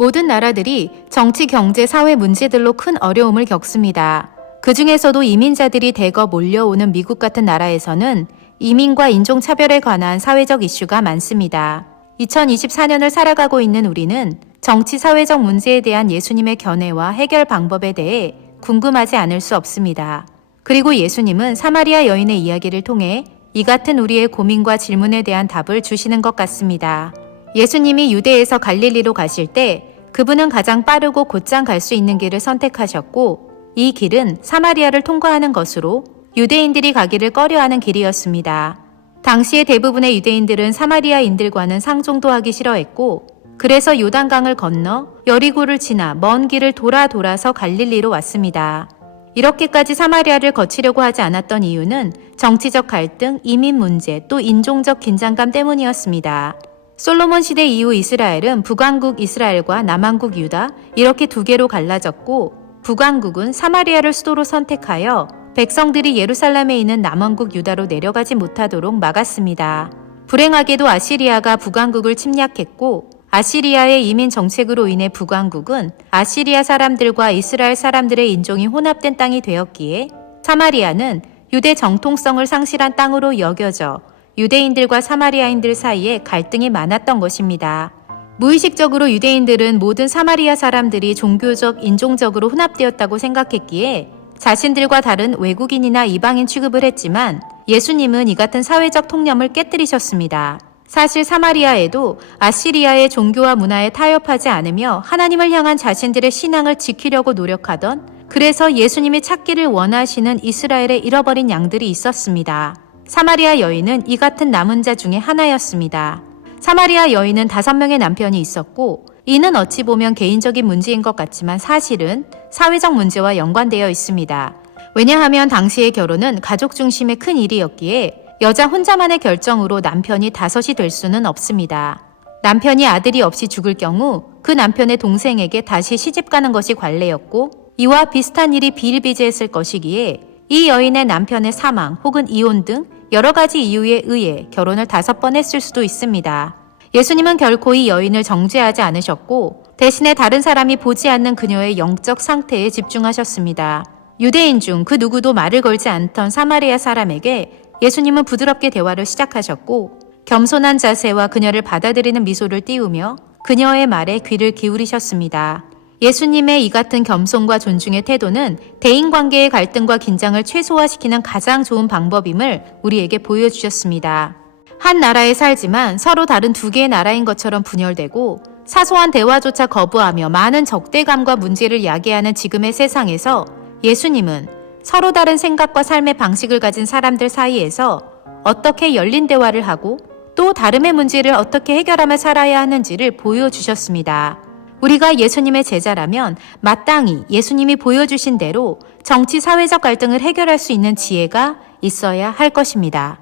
모든 나라들이 정치, 경제, 사회 문제들로 큰 어려움을 겪습니다. 그 중에서도 이민자들이 대거 몰려오는 미국 같은 나라에서는 이민과 인종차별에 관한 사회적 이슈가 많습니다. 2024년을 살아가고 있는 우리는 정치, 사회적 문제에 대한 예수님의 견해와 해결 방법에 대해 궁금하지 않을 수 없습니다. 그리고 예수님은 사마리아 여인의 이야기를 통해 이 같은 우리의 고민과 질문에 대한 답을 주시는 것 같습니다. 예수님이 유대에서 갈릴리로 가실 때 그분은 가장 빠르고 곧장 갈 수 있는 길을 선택하셨고 이 길은 사마리아를 통과하는 것으로 유대인들이 가기를 꺼려하는 길이었습니다. 당시의 대부분의 유대인들은 사마리아인들과는 상종도 하기 싫어했고 그래서 요단강을 건너 여리고를 지나 먼 길을 돌아서 갈릴리로 왔습니다. 이렇게까지 사마리아를 거치려고 하지 않았던 이유는 정치적 갈등, 이민 문제, 또 인종적 긴장감 때문이었습니다. 솔로몬 시대 이후 이스라엘은 북왕국 이스라엘과 남왕국 유다 이렇게 두 개로 갈라졌고 북왕국은 사마리아를 수도로 선택하여 백성들이 예루살렘에 있는 남왕국 유다로 내려가지 못하도록 막았습니다. 불행하게도 아시리아가 북왕국을 침략했고 아시리아의 이민 정책으로 인해 북왕국은 아시리아 사람들과 이스라엘 사람들의 인종이 혼합된 땅이 되었기에 사마리아는 유대 정통성을 상실한 땅으로 여겨져 유대인들과 사마리아인들 사이에 갈등이 많았던 것입니다. 무의식적으로 유대인들은 모든 사마리아 사람들이 종교적, 인종적으로 혼합되었다고 생각했기에 자신들과 다른 외국인이나 이방인 취급을 했지만 예수님은 이 같은 사회적 통념을 깨뜨리셨습니다. 사실 사마리아에도 아시리아의 종교와 문화에 타협하지 않으며 하나님을 향한 자신들의 신앙을 지키려고 노력하던 그래서 예수님이 찾기를 원하시는 이스라엘의 잃어버린 양들이 있었습니다. 사마리아 여인은 이 같은 남은 자 중에 하나였습니다. 사마리아 여인은 5명의 남편이 있었고 이는 어찌 보면 개인적인 문제인 것 같지만 사실은 사회적 문제와 연관되어 있습니다. 왜냐하면 당시의 결혼은 가족 중심의 큰 일이었기에 여자 혼자만의 결정으로 남편이 5이 될 수는 없습니다. 남편이 아들이 없이 죽을 경우 그 남편의 동생에게 다시 시집가는 것이 관례였고 이와 비슷한 일이 비일비재했을 것이기에 이 여인의 남편의 사망 혹은 이혼 등 여러 가지 이유에 의해 결혼을 5번 했을 수도 있습니다. 예수님은 결코 이 여인을 정죄하지 않으셨고 대신에 다른 사람이 보지 않는 그녀의 영적 상태에 집중하셨습니다. 유대인 중 그 누구도 말을 걸지 않던 사마리아 사람에게 예수님은 부드럽게 대화를 시작하셨고 겸손한 자세와 그녀를 받아들이는 미소를 띄우며 그녀의 말에 귀를 기울이셨습니다. 예수님의 이 같은 겸손과 존중의 태도는 대인관계의 갈등과 긴장을 최소화시키는 가장 좋은 방법임을 우리에게 보여주셨습니다. 한 나라에 살지만 서로 다른 2개의 나라인 것처럼 분열되고 사소한 대화조차 거부하며 많은 적대감과 문제를 야기하는 지금의 세상에서 예수님은 서로 다른 생각과 삶의 방식을 가진 사람들 사이에서 어떻게 열린 대화를 하고 또 다름의 문제를 어떻게 해결하며 살아야 하는지를 보여주셨습니다. 우리가 예수님의 제자라면 마땅히 예수님이 보여주신 대로 정치 사회적 갈등을 해결할 수 있는 지혜가 있어야 할 것입니다.